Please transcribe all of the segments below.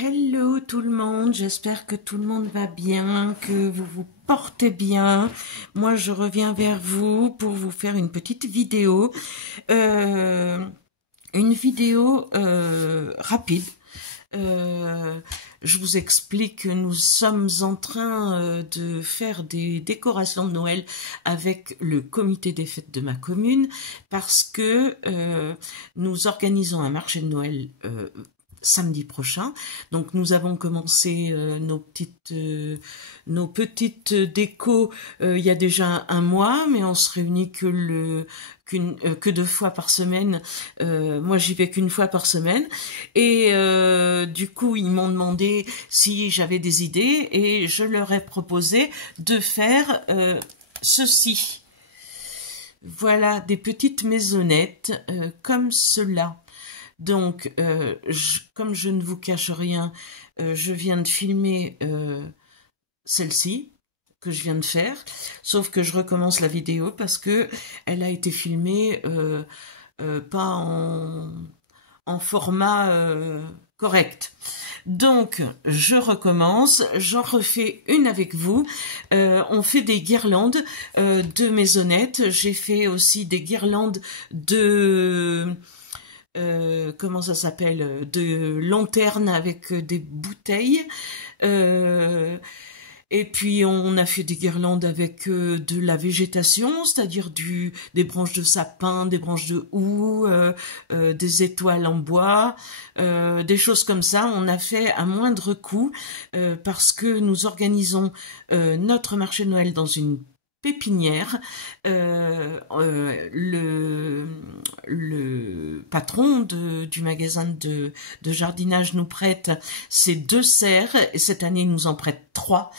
Hello tout le monde, j'espère que tout le monde va bien, que vous vous portez bien. Moi je reviens vers vous pour vous faire une petite vidéo, euh, rapide. Je vous explique que nous sommes en train de faire des décorations de Noël avec le comité des fêtes de ma commune parce que nous organisons un marché de Noël samedi prochain. Donc nous avons commencé nos petites décos il y a déjà un mois, mais on se réunit que 2 fois par semaine. Moi j'y vais qu'une fois par semaine et du coup ils m'ont demandé si j'avais des idées et je leur ai proposé de faire ceci. Voilà des petites maisonnettes comme cela. Donc, comme je ne vous cache rien, je viens de filmer celle-ci que je viens de faire, sauf que je recommence la vidéo parce que elle a été filmée pas en format correct. Donc, je recommence, j'en refais une avec vous. On fait des guirlandes de maisonnettes. J'ai fait aussi des guirlandes de... comment ça s'appelle, de lanternes avec des bouteilles. Et puis on a fait des guirlandes avec de la végétation, c'est-à-dire des branches de sapin, des branches de houx, des étoiles en bois, des choses comme ça. On a fait à moindre coût parce que nous organisons notre marché de Noël dans une pépinière. Le patron du magasin de jardinage nous prête ces 2 serres et cette année il nous en prête 3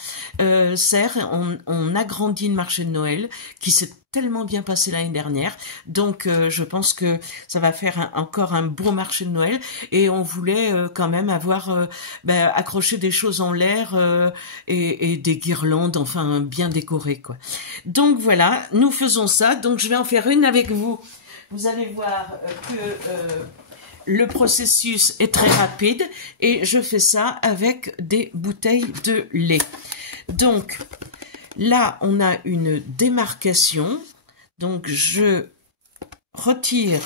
serres. On agrandit le marché de Noël qui s'est tellement bien passé l'année dernière, donc je pense que ça va faire encore un beau marché de Noël et on voulait quand même avoir accroché des choses en l'air et des guirlandes, enfin bien décorées quoi. Donc voilà, nous faisons ça, donc je vais en faire une avec vous. Vous allez voir que le processus est très rapide et je fais ça avec des bouteilles de lait. Donc là, on a une démarcation. Donc je retire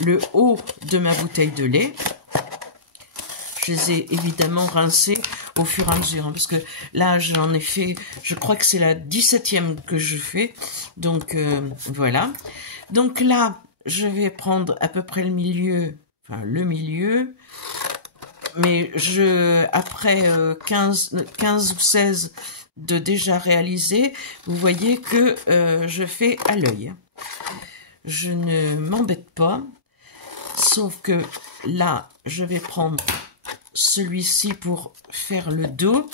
le haut de ma bouteille de lait. Je les ai évidemment rincés au fur et à mesure, hein, parce que là j'en ai fait, je crois que c'est la 17e que je fais, donc voilà. Donc là je vais prendre à peu près le milieu, mais après 15 ou 16 de déjà réalisé, vous voyez que je fais à l'œil. Je ne m'embête pas, sauf que là je vais prendre celui-ci pour faire le dos,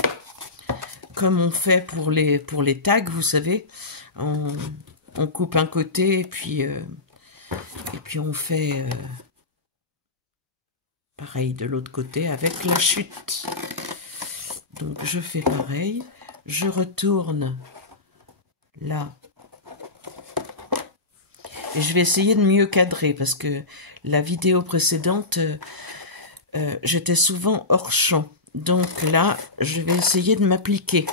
comme on fait pour les tags, vous savez, on coupe un côté et puis on fait pareil de l'autre côté avec la chute. Donc je fais pareil, je retourne là et je vais essayer de mieux cadrer parce que la vidéo précédente j'étais souvent hors champ, donc là je vais essayer de m'appliquer.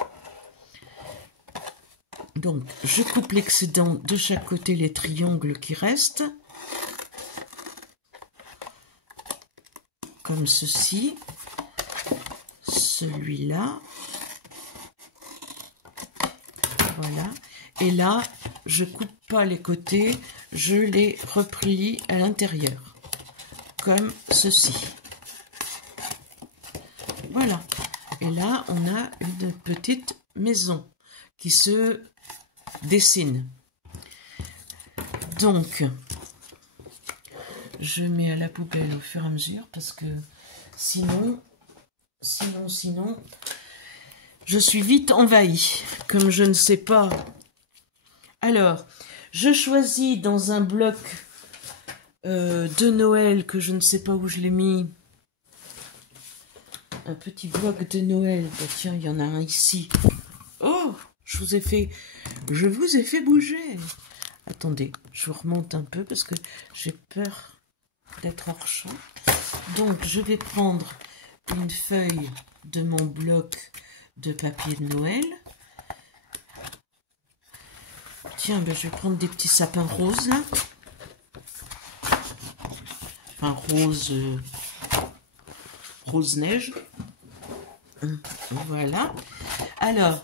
Donc je coupe l'excédent de chaque côté, les triangles qui restent comme ceci, celui-là, voilà, et là je coupe pas les côtés, je les replie à l'intérieur comme ceci. Voilà, et là on a une petite maison qui se dessine. Donc je mets à la poubelle au fur et à mesure parce que sinon je suis vite envahie, comme je ne sais pas. Alors je choisis dans un bloc de Noël que je ne sais pas où je l'ai mis, un petit bloc de Noël. Bah, tiens, il y en a un ici. Oh, je vous ai fait bouger. Attendez, je vous remonte un peu parce que j'ai peur d'être hors champ. Donc je vais prendre une feuille de mon bloc de papier de Noël. Tiens, ben, je vais prendre des petits sapins roses là. Enfin rose, rose neige. Voilà. Alors,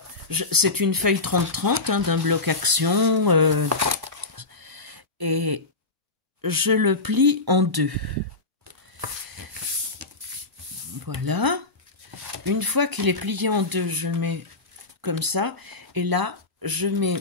c'est une feuille 30-30 hein, d'un bloc action. Et je le plie en deux. Voilà. Une fois qu'il est plié en deux, je le mets comme ça. Et là, je mets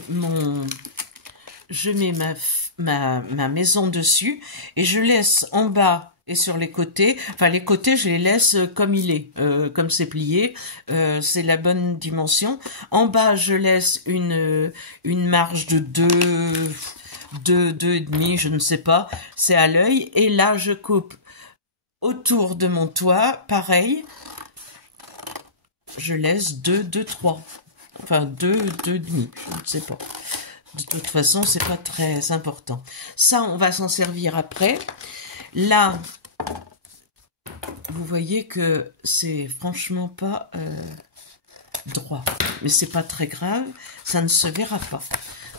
ma maison dessus. Et je laisse en bas et sur les côtés. Enfin, les côtés, je les laisse comme il est. Comme c'est plié. C'est la bonne dimension. En bas, je laisse une marge de 2,5, je ne sais pas. C'est à l'œil. Et là, je coupe autour de mon toit, pareil, je laisse 2, 3. Enfin, 2,5, je ne sais pas. De toute façon, c'est pas très important. Ça, on va s'en servir après. Là, vous voyez que c'est franchement pas droit. Mais c'est pas très grave, ça ne se verra pas.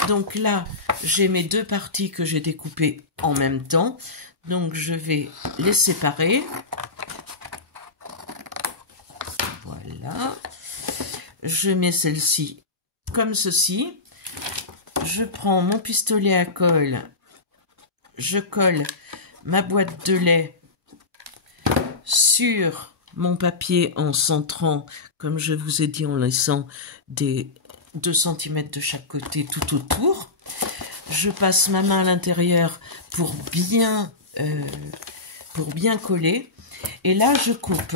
Donc là, j'ai mes deux parties que j'ai découpées en même temps. Donc, je vais les séparer. Voilà. Je mets celle-ci comme ceci. Je prends mon pistolet à colle. Je colle ma boîte de lait sur mon papier en centrant, comme je vous ai dit, en laissant des 2 cm de chaque côté tout autour. Je passe ma main à l'intérieur pour bien coller. Et là, je coupe.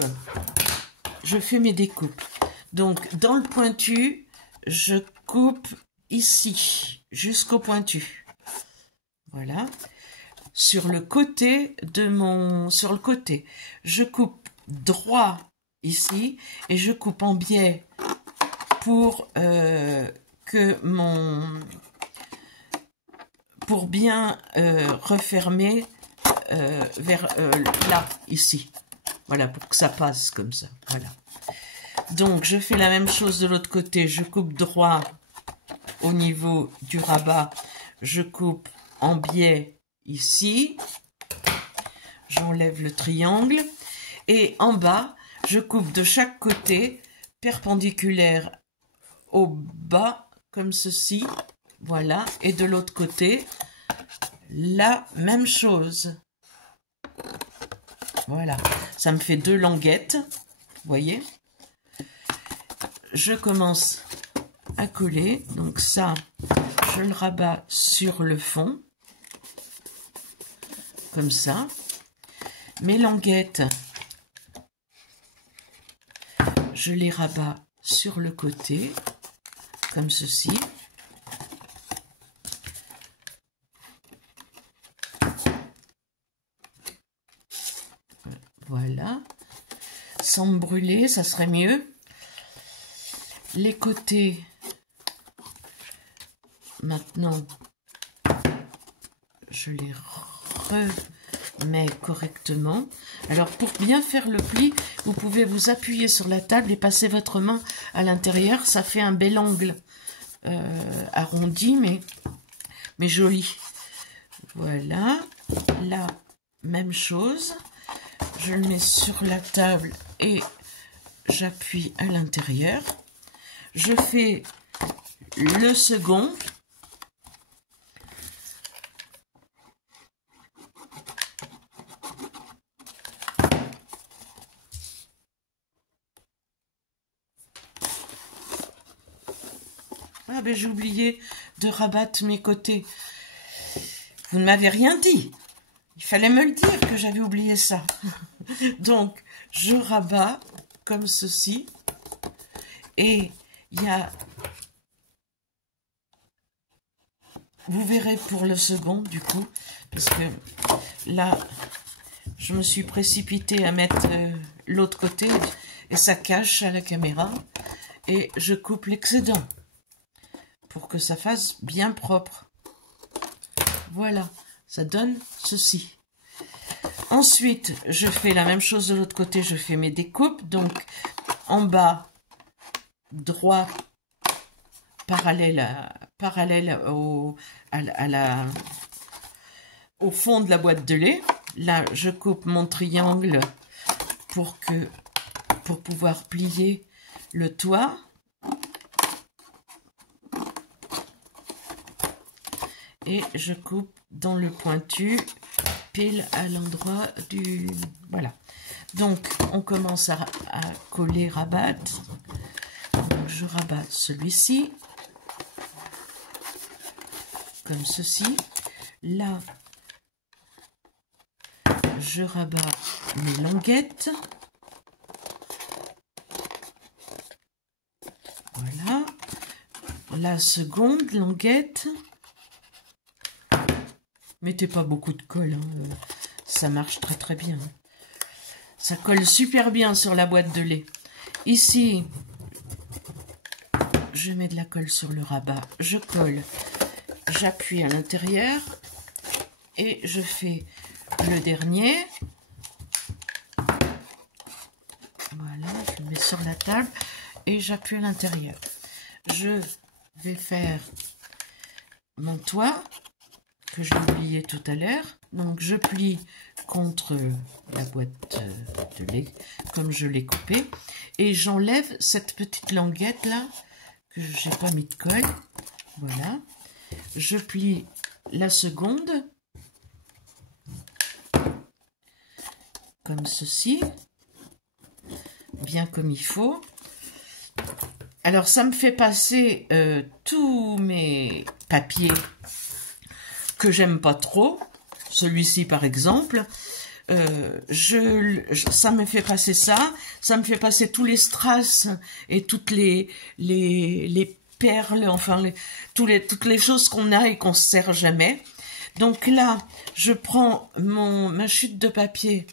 Je fais mes découpes. Donc, dans le pointu, je coupe ici, jusqu'au pointu. Voilà. Sur le côté, je coupe droit ici et je coupe en biais pour bien refermer vers là, ici. Voilà, pour que ça passe comme ça. Voilà. Donc, je fais la même chose de l'autre côté. Je coupe droit au niveau du rabat. Je coupe en biais ici. J'enlève le triangle. Et en bas, je coupe de chaque côté, perpendiculaire au bas, comme ceci. Voilà. Et de l'autre côté, la même chose. Voilà. Ça me fait 2 languettes. Vous voyez? Je commence à coller. Donc ça, je le rabats sur le fond. Comme ça. Mes languettes, je les rabats sur le côté. Comme ceci. Voilà. Sans me brûler, ça serait mieux. Les côtés, maintenant, je les remets correctement. Alors, pour bien faire le pli, vous pouvez vous appuyer sur la table et passer votre main à l'intérieur. Ça fait un bel angle arrondi, mais joli. Voilà. Là, même chose. Je le mets sur la table et j'appuie à l'intérieur. Je fais le second. Ah ben j'ai oublié de rabattre mes côtés. Vous ne m'avez rien dit. Il fallait me le dire que j'avais oublié ça. Donc, je rabats comme ceci. Et il y a... Vous verrez pour le second, du coup. Parce que là, je me suis précipitée à mettre l'autre côté. Et ça cache à la caméra. Et je coupe l'excédent. Pour que ça fasse bien propre. Voilà. Ça donne ceci. Ensuite, je fais la même chose de l'autre côté, je fais mes découpes. Donc, en bas, droit, parallèle au fond de la boîte de lait. Là, je coupe mon triangle pour pouvoir plier le toit. Et je coupe dans le pointu, pile à l'endroit du... Voilà. Donc, on commence à coller, rabattre. Donc, je rabats celui-ci, comme ceci. Là, je rabats mes languettes. Voilà. La seconde languette. Mettez pas beaucoup de colle, hein. Ça marche très très bien. Ça colle super bien sur la boîte de lait. Ici, je mets de la colle sur le rabat, je colle, j'appuie à l'intérieur et je fais le dernier. Voilà, je le mets sur la table et j'appuie à l'intérieur. Je vais faire mon toit que j'ai oublié tout à l'heure. Donc je plie contre la boîte de lait comme je l'ai coupé et j'enlève cette petite languette là que j'ai pas mis de colle. Voilà, je plie la seconde comme ceci, bien comme il faut. Alors ça me fait passer tous mes papiers que j'aime pas trop. Celui-ci par exemple, ça me fait passer ça me fait passer tous les strass et toutes les perles, enfin toutes les choses qu'on a et qu'on se sert jamais. Donc là, je prends ma chute de papier.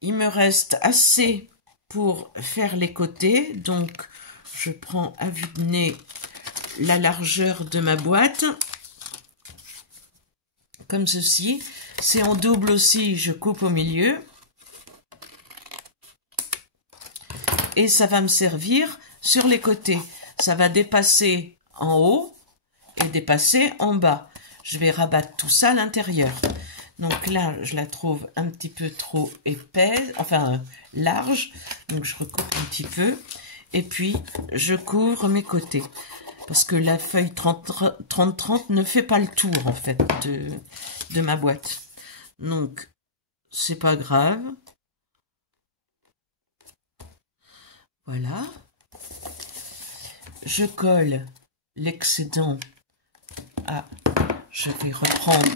Il me reste assez pour faire les côtés, donc je prends à vue de nez la largeur de ma boîte. Comme ceci, c'est en double aussi, je coupe au milieu et ça va me servir sur les côtés. Ça va dépasser en haut et dépasser en bas. Je vais rabattre tout ça à l'intérieur. Donc là, je la trouve un petit peu trop épaisse, enfin large, donc je recoupe un petit peu et puis je couvre mes côtés. Parce que la feuille 30-30 ne fait pas le tour, en fait, de ma boîte. Donc, c'est pas grave. Voilà. Je colle l'excédent à... Je vais reprendre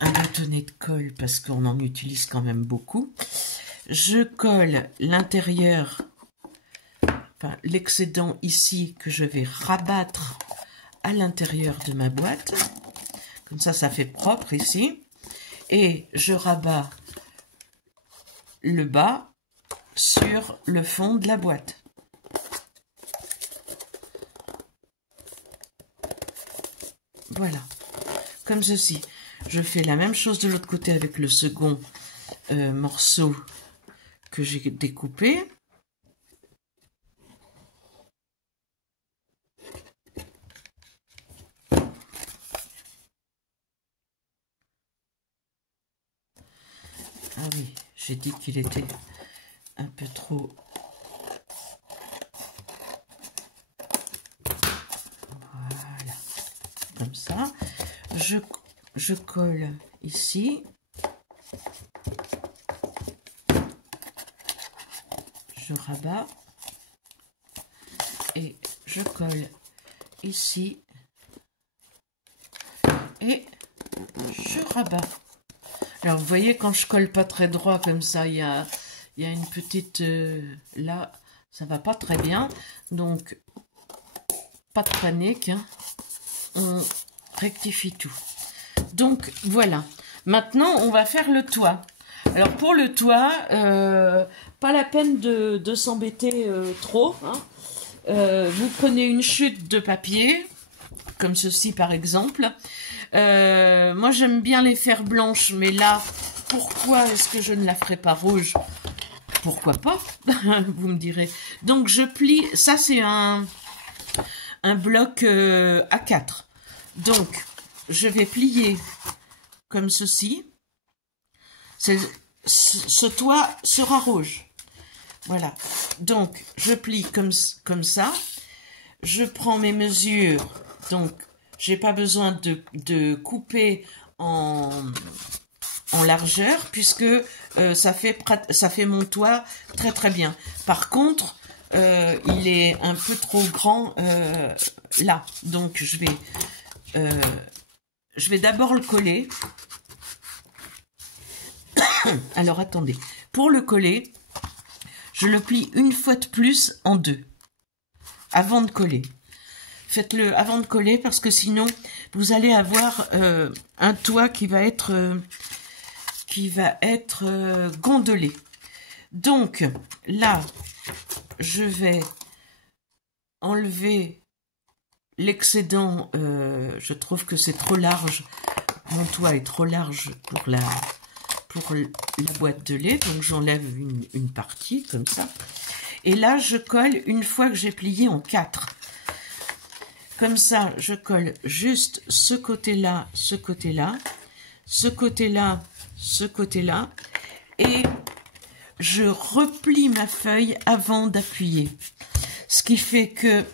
un bâtonnet de colle parce qu'on en utilise quand même beaucoup. Je colle l'intérieur... l'excédent ici que je vais rabattre à l'intérieur de ma boîte. Comme ça fait propre ici. Et je rabats le bas sur le fond de la boîte. Voilà. Comme ceci. Je fais la même chose de l'autre côté avec le second morceau que j'ai découpé. Ah oui, j'ai dit qu'il était un peu trop... Voilà, comme ça. Je colle ici. Je rabats. Et je colle ici. Et je rabats. Alors, vous voyez, quand je colle pas très droit comme ça, il y a une petite... là, ça va pas très bien. Donc, pas de panique. Hein. On rectifie tout. Donc, voilà. Maintenant, on va faire le toit. Alors, pour le toit, pas la peine de s'embêter trop. Hein. Vous prenez une chute de papier, comme ceci par exemple. Moi, j'aime bien les faire blanches, mais là, pourquoi est-ce que je ne la ferai pas rouge? Pourquoi pas? Vous me direz. Donc, je plie. Ça, c'est un bloc A4. Donc, je vais plier comme ceci. Ce toit sera rouge. Voilà. Donc, je plie comme ça. Je prends mes mesures. Donc, j'ai pas besoin de couper en largeur puisque ça fait mon toit très très bien. Par contre, il est un peu trop grand là. Donc, je vais d'abord le coller. Alors, attendez. Pour le coller, je le plie une fois de plus en deux, avant de coller. Faites-le avant de coller parce que sinon, vous allez avoir un toit qui va être gondolé. Donc, là, je vais enlever l'excédent. Je trouve que c'est trop large. Mon toit est trop large pour la boîte de lait, donc j'enlève une partie comme ça. Et là, je colle une fois que j'ai plié en 4. Comme ça, je colle juste ce côté-là, ce côté-là, ce côté-là, ce côté-là, et je replie ma feuille avant d'appuyer. Ce qui fait que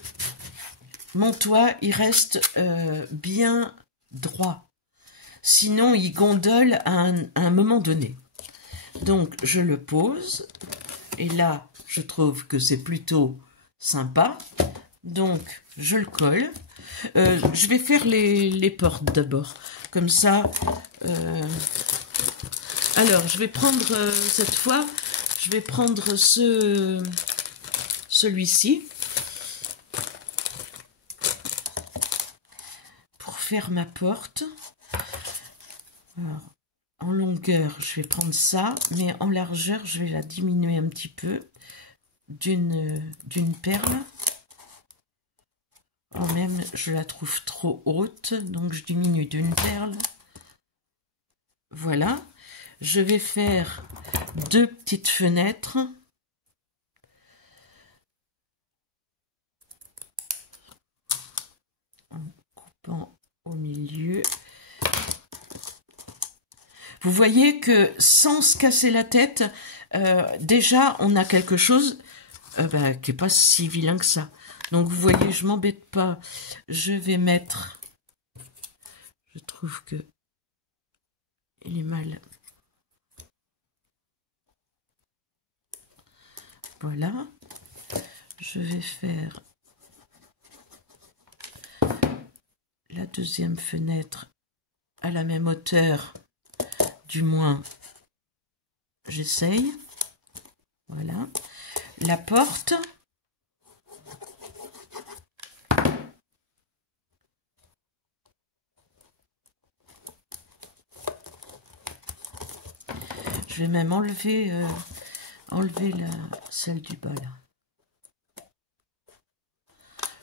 mon toit, il reste bien droit. Sinon, il gondole à un moment donné. Donc, je le pose. Et là, je trouve que c'est plutôt sympa. Donc, je le colle. Je vais faire les portes d'abord. Comme ça. Alors, je vais prendre, cette fois, je vais prendre celui-ci. Pour faire ma porte. Alors, en longueur, je vais prendre ça, mais en largeur, je vais la diminuer un petit peu d'une perle. Quand même, je la trouve trop haute, donc je diminue d'une perle. Voilà. Je vais faire 2 petites fenêtres. En coupant au milieu. Vous voyez que sans se casser la tête, déjà on a quelque chose qui n'est pas si vilain que ça. Donc vous voyez, je m'embête pas. Je vais mettre, je trouve que il est mal. Voilà. Je vais faire la deuxième fenêtre à la même hauteur. Du moins, j'essaye. Voilà. La porte. Je vais même enlever celle du bas là.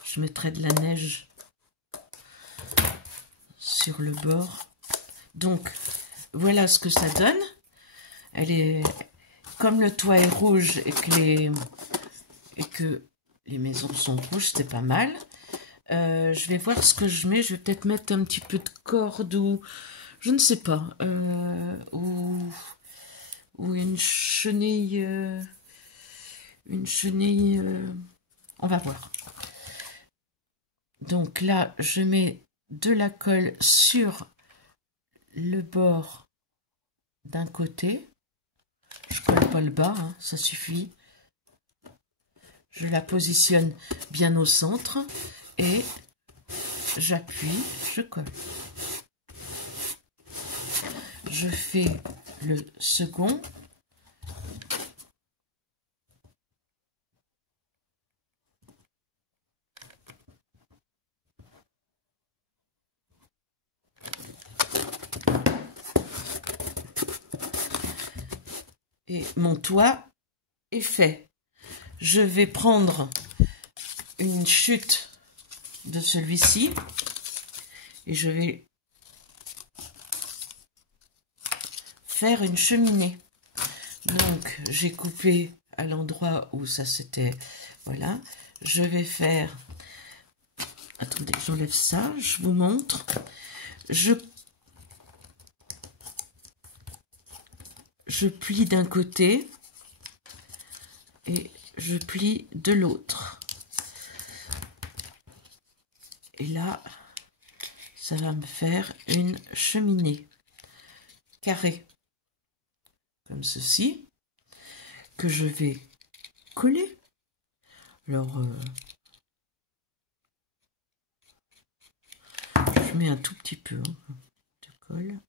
Je mettrai de la neige sur le bord. Donc, voilà ce que ça donne. Elle est, comme le toit est rouge et que les maisons sont rouges, c'est pas mal. Je vais voir ce que je mets. Je vais peut-être mettre un petit peu de corde ou je ne sais pas, ou une chenille. On va voir. Donc là, je mets de la colle sur le bord d'un côté. Je colle pas le bas, hein, ça suffit. Je la positionne bien au centre et j'appuie, je colle. Je fais le second. Et mon toit est fait. Je vais prendre une chute de celui-ci et je vais faire une cheminée. Donc, j'ai coupé à l'endroit où ça c'était, voilà. Je vais faire, attendez, j'enlève ça, je vous montre. Je plie d'un côté et je plie de l'autre. Et là, ça va me faire une cheminée carrée, comme ceci, que je vais coller. Alors, je mets un tout petit peu de colle.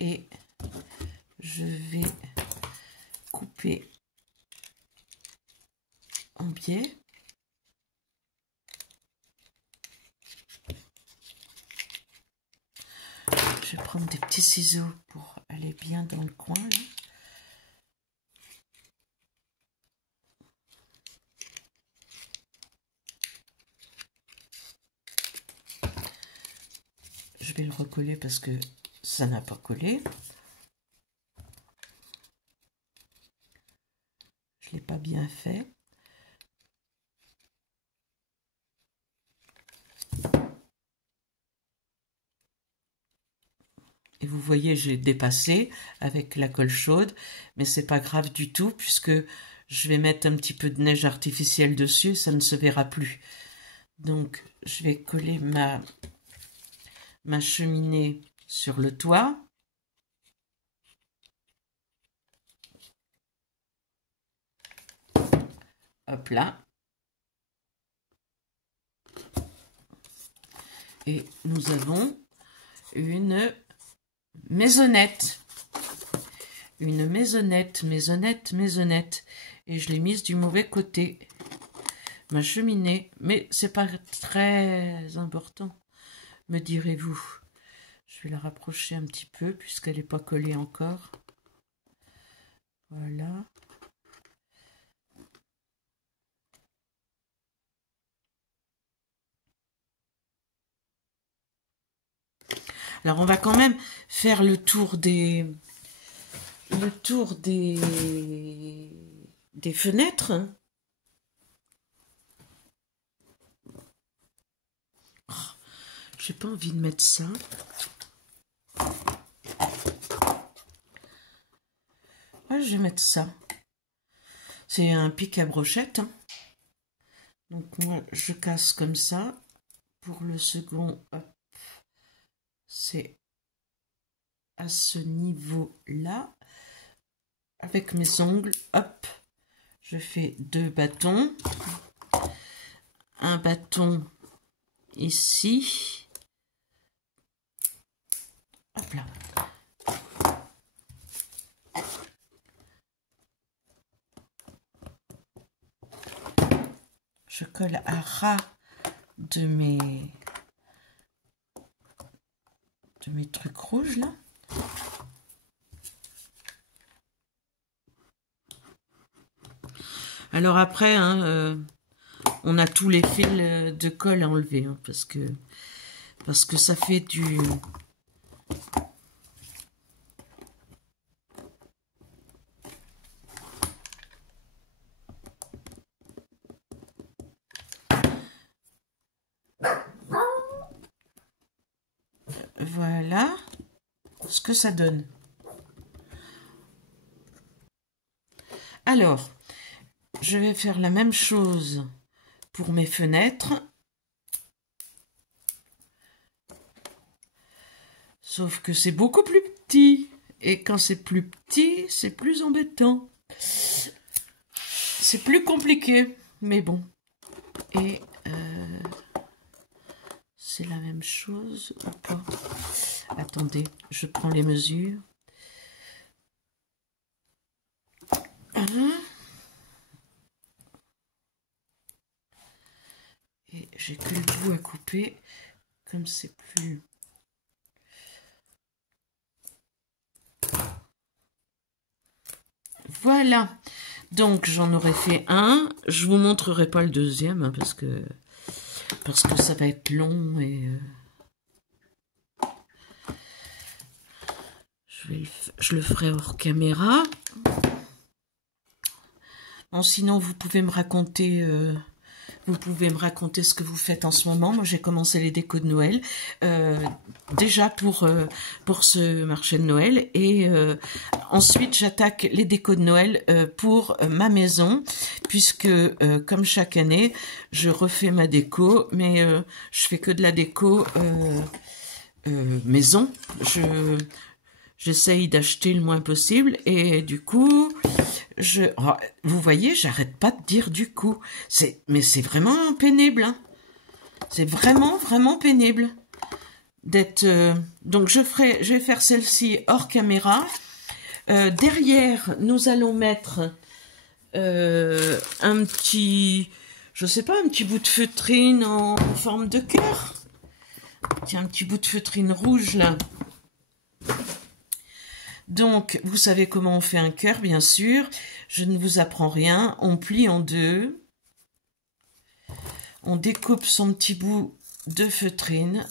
Et je vais couper en biais. Je vais prendre des petits ciseaux pour aller bien dans le coin. Là. Je vais le recoller parce que ça n'a pas collé. Je ne l'ai pas bien fait. Et vous voyez, j'ai dépassé avec la colle chaude, mais c'est pas grave du tout puisque je vais mettre un petit peu de neige artificielle dessus, ça ne se verra plus. Donc, je vais coller ma cheminée sur le toit. Hop là. Et nous avons une maisonnette. Une maisonnette. Et je l'ai mise du mauvais côté. Ma cheminée. Mais c'est pas très important, me direz-vous. Je vais la rapprocher un petit peu puisqu'elle n'est pas collée encore. Voilà. Alors on va quand même faire le tour des fenêtres. Oh, j'ai pas envie de mettre ça. Ouais, je vais mettre ça. C'est un pic à brochette. Hein. Donc moi je casse comme ça. Pour le second, c'est à ce niveau-là. Avec mes ongles, hop, je fais 2 bâtons. Un bâton ici. Hop là. Je colle à ras de mes trucs rouges là. Alors après, hein, on a tous les fils de colle à enlever, hein, parce que ça fait du... Voilà ce que ça donne. Alors, je vais faire la même chose pour mes fenêtres. Sauf que c'est beaucoup plus petit. Et quand c'est plus petit, c'est plus embêtant. C'est plus compliqué. Mais bon. Et c'est la même chose ou pas? Attendez, je prends les mesures. Et j'ai que le bout à couper. Comme c'est plus... Voilà. Donc j'en aurais fait un. Je vous montrerai pas le deuxième hein, parce que ça va être long et je le ferai hors caméra. Bon, sinon vous pouvez me raconter ce que vous faites en ce moment. Moi, j'ai commencé les décos de Noël, déjà pour ce marché de Noël. Et ensuite, j'attaque les décos de Noël pour ma maison, puisque, comme chaque année, je refais ma déco, mais je fais que de la déco maison. J'essaye d'acheter le moins possible, et du coup... vous voyez, j'arrête pas de dire du coup. Mais c'est vraiment pénible. Hein. C'est vraiment pénible d'être. Donc je vais faire celle-ci hors caméra. Derrière, nous allons mettre un petit, je sais pas, un petit bout de feutrine en forme de cœur. Tiens, un petit bout de feutrine rouge là. Donc, vous savez comment on fait un cœur, bien sûr. Je ne vous apprends rien. On plie en deux. On découpe son petit bout de feutrine.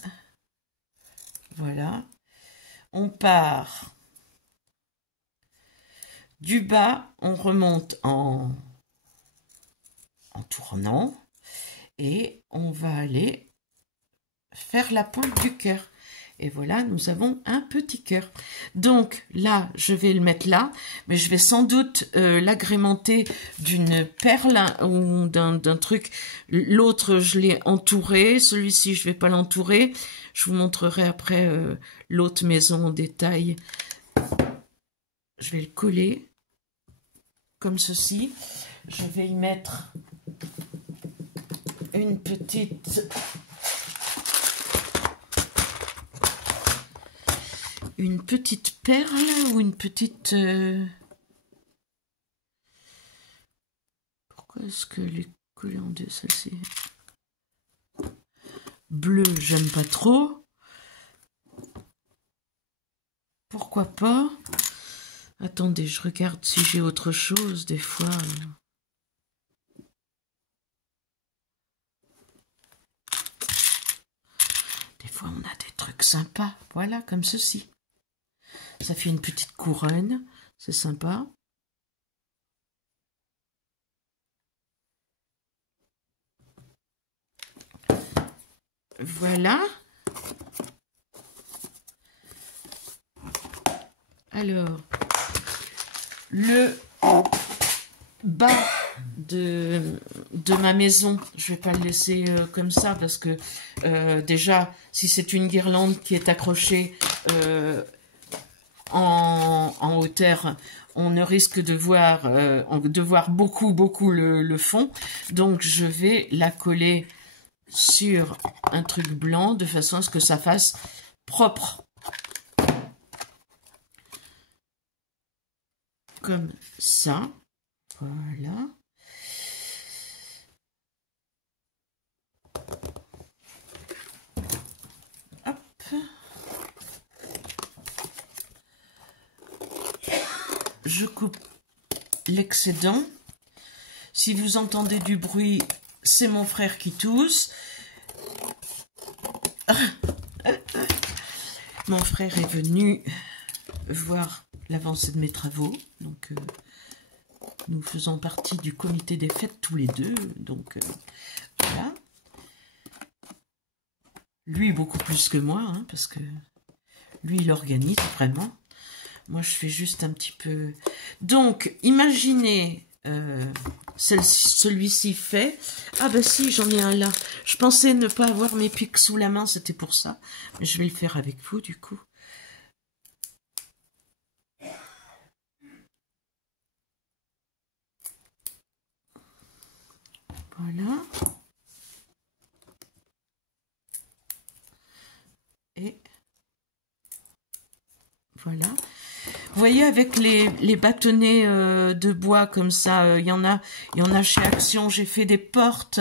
Voilà. On part du bas. On remonte en tournant. Et on va aller faire la pointe du cœur. Et voilà, nous avons un petit cœur. Donc là, je vais le mettre là, mais je vais sans doute l'agrémenter d'une perle ou d'un truc. L'autre, je l'ai entouré. Celui-ci, je vais pas l'entourer. Je vous montrerai après l'autre maison en détail. Je vais le coller comme ceci. Je vais y mettre une petite... perle ou une petite... Pourquoi est-ce que les collées en deux, celle-ci? Bleu, j'aime pas trop. Pourquoi pas? Attendez, je regarde si j'ai autre chose, des fois... Des fois, on a des trucs sympas. Voilà, comme ceci. Ça fait une petite couronne, c'est sympa. Voilà. Alors, le bas de ma maison, je vais pas le laisser comme ça parce que déjà, si c'est une guirlande qui est accrochée en hauteur, on ne risque de voir beaucoup le fond. Donc je vais la coller sur un truc blanc de façon à ce que ça fasse propre. Comme ça. Voilà. Hop. Je coupe l'excédent. Si vous entendez du bruit, c'est mon frère qui tousse. Mon frère est venu voir l'avancée de mes travaux. Donc, nous faisons partie du comité des fêtes tous les deux. Donc, voilà. Lui, beaucoup plus que moi, hein, parce que lui, il organise vraiment. Moi, je fais juste un petit peu... Donc, imaginez celui-ci fait. Ah ben si, j'en ai un là. Je pensais ne pas avoir mes pics sous la main, c'était pour ça. Mais je vais le faire avec vous, du coup. Voilà. Et voilà. Vous voyez, avec les bâtonnets de bois comme ça, il y en a chez Action. J'ai fait des portes.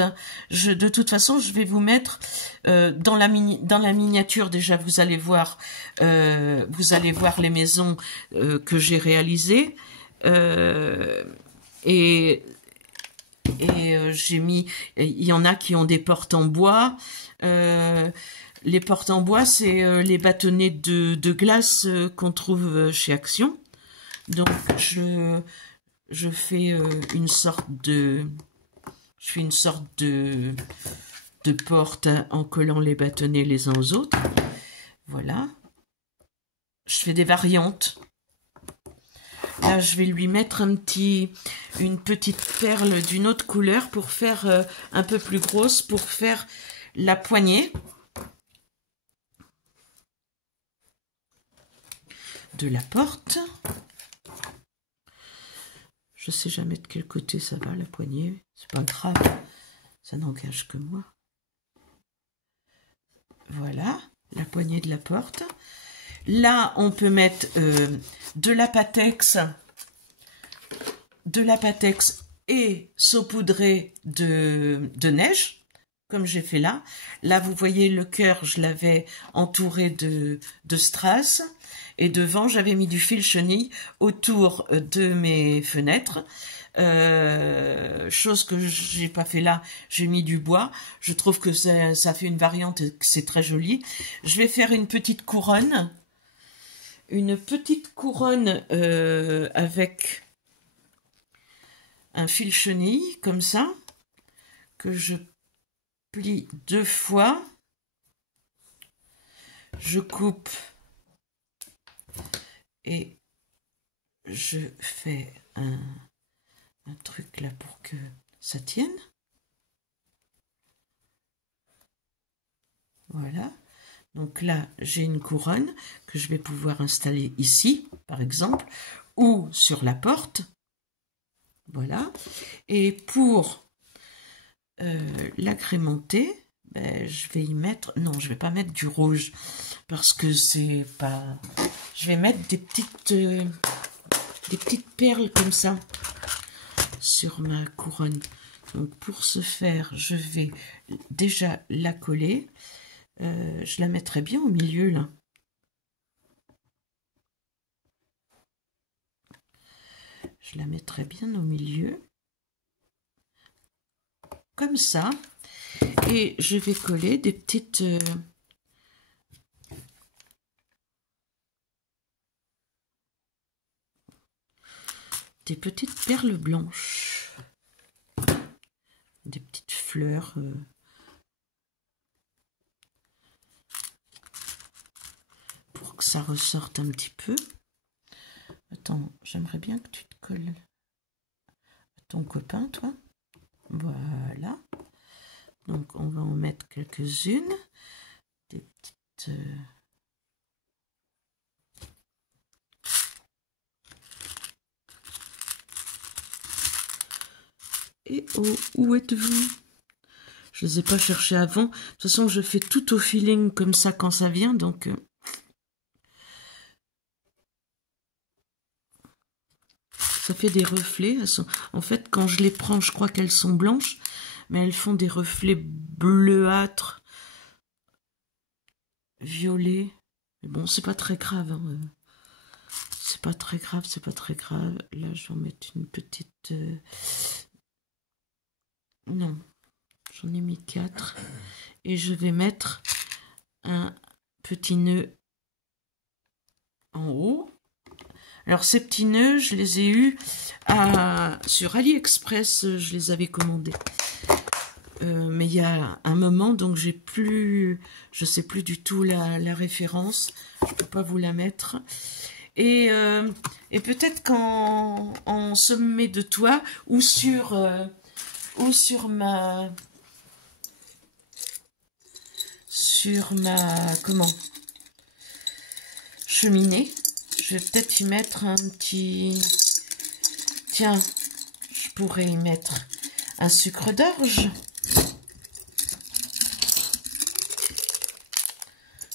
De toute façon, je vais vous mettre dans la miniature. Déjà, vous allez voir les maisons que j'ai réalisées. j'ai mis, il y en a qui ont des portes en bois. Les portes en bois, c'est les bâtonnets de glace qu'on trouve chez Action. Donc je fais une sorte de porte en collant les bâtonnets les uns aux autres. Voilà. Je fais des variantes. Là, je vais lui mettre une petite perle d'une autre couleur pour faire un peu plus grosse, pour faire la poignée de la porte. Je sais jamais de quel côté ça va, la poignée. C'est pas grave, ça n'engage que moi. Voilà, la poignée de la porte. Là, on peut mettre de la patex et saupoudrer de neige, comme j'ai fait là. Là, vous voyez le cœur, je l'avais entouré de strass. Et devant, j'avais mis du fil chenille autour de mes fenêtres. Chose que j'ai pas fait là, j'ai mis du bois. Je trouve que ça fait une variante et que c'est très joli. Je vais faire une petite couronne. Avec un fil chenille, comme ça, que je plie 2 fois. Je coupe et je fais un truc là pour que ça tienne. Voilà. Donc là, j'ai une couronne que je vais pouvoir installer ici, par exemple, ou sur la porte. Voilà. Et pour l'agrémenter, ben, je vais y mettre... Non, je vais pas mettre du rouge, parce que c'est pas... Je vais mettre des petites perles comme ça sur ma couronne. Donc pour ce faire, je vais déjà la coller. Je la mettrai bien au milieu là. Je la mettrai bien au milieu. Comme ça. Et je vais coller des petites... des petites perles blanches. Des petites fleurs... pour que ça ressorte un petit peu. Attends, j'aimerais bien que tu te colles à ton copain, toi. Voilà. Donc, on va en mettre quelques-unes. Des petites... Et oh, où êtes-vous? Je ne les ai pas cherchés avant. De toute façon, je fais tout au feeling comme ça quand ça vient, donc... Ça fait des reflets. En fait, quand je les prends, je crois qu'elles sont blanches, mais elles font des reflets bleuâtres, violets. Mais bon, c'est pas très grave. Hein. C'est pas très grave, c'est pas très grave. Là, je vais en mettre une petite... Non, j'en ai mis 4. Et je vais mettre un petit nœud en haut. Alors, ces petits nœuds, je les ai eus sur AliExpress, je les avais commandés. Mais il y a un moment, donc je sais plus du tout la référence. Je peux pas vous la mettre. Et peut-être qu'en sommet de toit ou sur ma cheminée, je vais peut-être y mettre un petit... Tiens, je pourrais y mettre un sucre d'orge.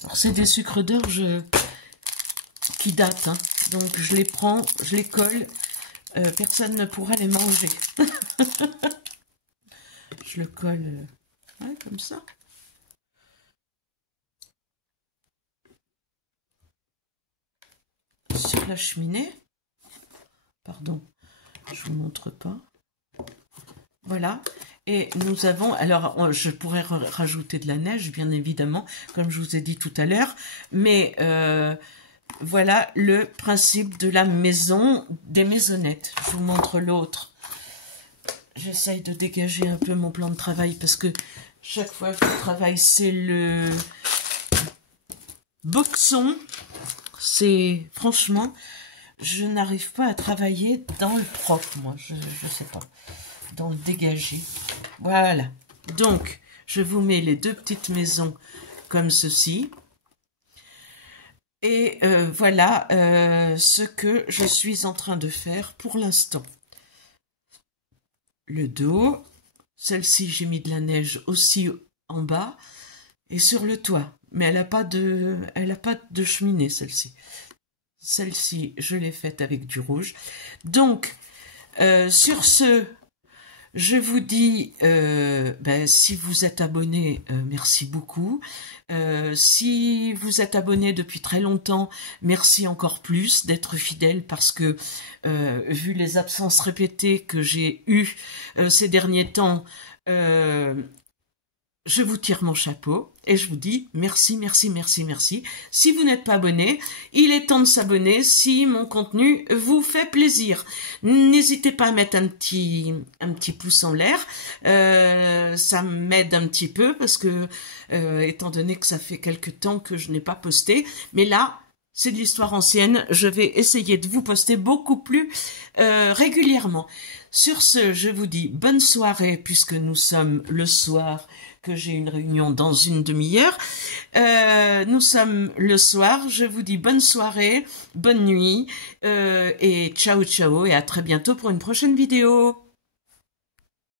Alors, c'est des sucres d'orge qui datent, hein. Donc je les prends, je les colle, personne ne pourra les manger. Je le colle ouais, comme ça. Sur la cheminée. Pardon, je vous montre pas. Voilà. Et nous avons, alors je pourrais rajouter de la neige, bien évidemment, comme je vous ai dit tout à l'heure, mais voilà le principe de la maison, des maisonnettes. Je vous montre l'autre. J'essaye de dégager un peu mon plan de travail parce que chaque fois que je travaille, c'est le boxon. C'est, franchement, je n'arrive pas à travailler dans le propre, moi, je sais pas, dans le dégagé. Voilà. Donc, je vous mets les deux petites maisons comme ceci. Et voilà ce que je suis en train de faire pour l'instant. Le dos, celle-ci j'ai mis de la neige aussi en bas et sur le toit, mais elle a pas de cheminée celle-ci. Celle-ci je l'ai faite avec du rouge. Donc sur ce, je vous dis, si vous êtes abonné, merci beaucoup. Si vous êtes abonné depuis très longtemps, merci encore plus d'être fidèle parce que, vu les absences répétées que j'ai eues ces derniers temps, je vous tire mon chapeau et je vous dis merci, merci, merci, merci. Si vous n'êtes pas abonné, il est temps de s'abonner si mon contenu vous fait plaisir. N'hésitez pas à mettre un petit pouce en l'air. Ça m'aide un petit peu parce que, étant donné que ça fait quelque temps que je n'ai pas posté, mais là, c'est de l'histoire ancienne. Je vais essayer de vous poster beaucoup plus régulièrement. Sur ce, je vous dis bonne soirée puisque nous sommes le soir, que j'ai une réunion dans une demi-heure. Nous sommes le soir. Je vous dis bonne soirée, bonne nuit et ciao ciao et à très bientôt pour une prochaine vidéo.